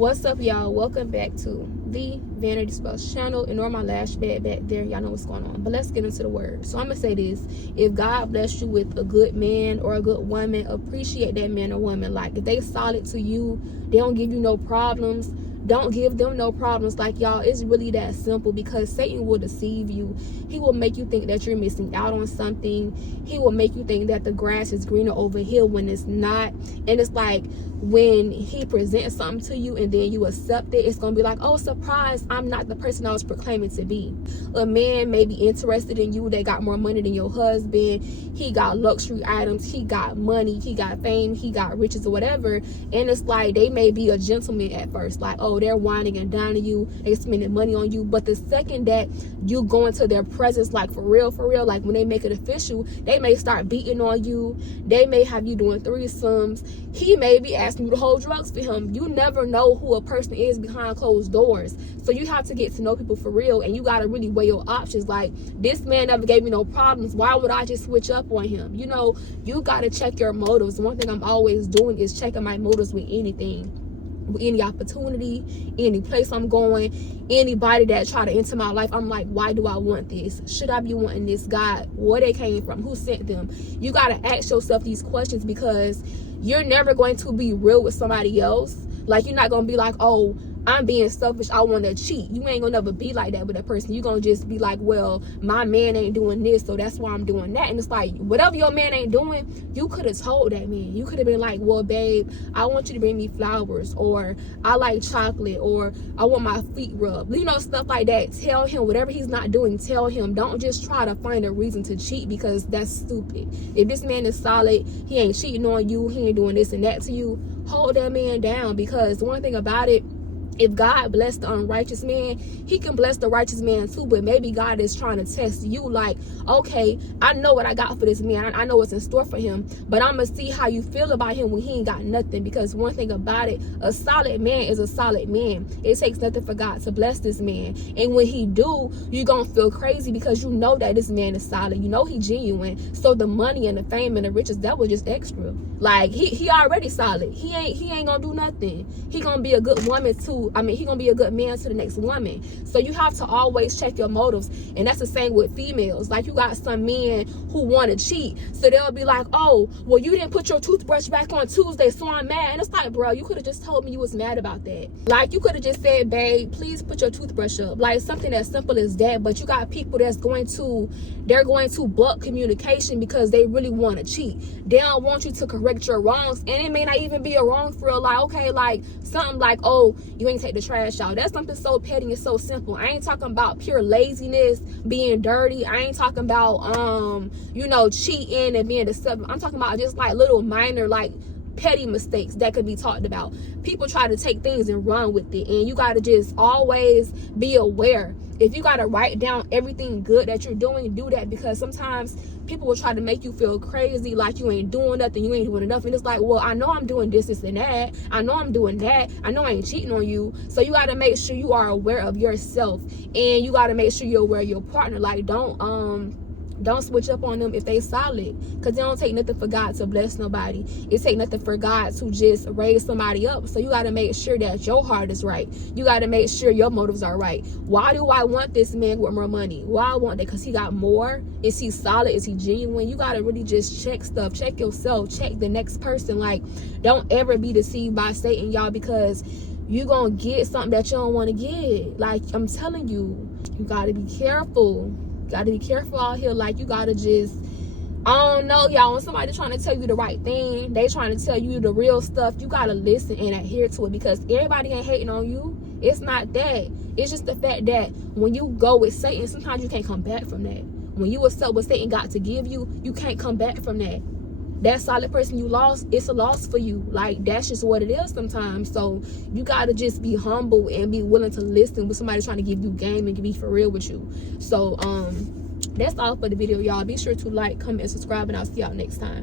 What's up, y'all? Welcome back to the Vanity Spells channel. Ignore my lash bag back there. Y'all know what's going on. But let's get into the word. So I'm going to say this. If God blessed you with a good man or a good woman, appreciate that man or woman. Like, if they solid to you, they don't give you no problems, don't give them no problems. Like, y'all, it's really that simple, because Satan will deceive you. He will make you think that you're missing out on something. He will make you think that the grass is greener over here when it's not. And it's like, when he presents something to you and then you accept it, it's gonna be like, oh, surprise, I'm not the person I was proclaiming to be. A man may be interested in you. They got more money than your husband. He got luxury items. He got money. He got fame. He got riches or whatever. And it's like, they may be a gentleman at first. Like, oh, they're whining and dining you. They spending money on you. But the second that you go into their presence, like for real, like when they make it official, they may start beating on you. They may have you doing threesomes. He may be asking you to hold drugs for him. You never know who a person is behind closed doors. So you have to get to know people for real, and you got to really weigh your options. Like, this man never gave me no problems. Why would I just switch up on him? You know, you got to check your motives. One thing I'm always doing is checking my motives with anything. With any opportunity, any place I'm going, anybody that try to enter my life, I'm like, why do I want this? Should I be wanting this? God, where they came from? Who sent them? You got to ask yourself these questions, because you're never going to be real with somebody else. Like, you're not going to be like, oh, I'm being selfish, I want to cheat. You ain't gonna never be like that with a person. You're gonna just be like, well, my man ain't doing this, so that's why I'm doing that. And it's like, whatever your man ain't doing, you could have told that man. You could have been like, well, babe, I want you to bring me flowers, or I like chocolate, or I want my feet rubbed. You know, stuff like that. Tell him whatever he's not doing, tell him. Don't just try to find a reason to cheat, because that's stupid. If this man is solid, he ain't cheating on you, he ain't doing this and that to you, hold that man down. Because the one thing about it, if God bless the unrighteous man, he can bless the righteous man too. But maybe God is trying to test you, like, okay, I know what I got for this man. I know what's in store for him, but I'm going to see how you feel about him when he ain't got nothing. Because one thing about it, a solid man is a solid man. It takes nothing for God to bless this man. And when he do, you're going to feel crazy, because you know that this man is solid. You know he genuine. So the money and the fame and the riches, that was just extra. Like, he already solid. He ain't going to do nothing. He going to be a good woman too. He gonna be a good man to the next woman. So you have to always check your motives. And that's the same with females. Like, you got some men who want to cheat, so they'll be like, oh, well, you didn't put your toothbrush back on Tuesday, so I'm mad. And it's like, bro, you could have just told me you was mad about that. Like, you could have just said, babe, please put your toothbrush up. Like, something as simple as that. But you got people that's going to buck communication because they really want to cheat. They don't want you to correct your wrongs, and it may not even be a wrong for real. Like, okay, like something like, oh, you ain't take the trash out. That's something so petty and so simple. I ain't talking about pure laziness, being dirty. I ain't talking about you know, cheating and being deceptive. I'm talking about just like little minor, like petty mistakes that could be talked about. People try to take things and run with it, and you got to just always be aware. If you got to write down everything good that you're doing, do that, because sometimes people will try to make you feel crazy, like you ain't doing nothing, you ain't doing enough. And it's like, well, I know I'm doing this and that. I know I'm doing that. I know I ain't cheating on you. So you got to make sure you are aware of yourself, and you got to make sure you're aware of your partner. Like, don't switch up on them if they solid, because it don't take nothing for God to bless nobody. It take nothing for God to just raise somebody up. So you got to make sure that your heart is right. You got to make sure your motives are right. Why do I want this man with more money? Why I want that? Because he got more? Is he solid? Is he genuine? You got to really just check stuff. Check yourself. Check the next person. Like, don't ever be deceived by Satan, y'all, because you gonna get something that you don't want to get. Like, I'm telling you, you got to be careful. Got to be careful out here. Like, you got to just, I don't know, y'all, when somebody trying to tell you the right thing, they trying to tell you the real stuff, you got to listen and adhere to it, because everybody ain't hating on you. It's not that. It's just the fact that when you go with Satan, sometimes you can't come back from that. When you accept what Satan got to give you, you can't come back from that. That solid person you lost, it's a loss for you. Like, that's just what it is sometimes. So you got to just be humble and be willing to listen with somebody trying to give you game and be for real with you. So that's all for the video, y'all. Be sure to like, comment, and subscribe, and I'll see y'all next time.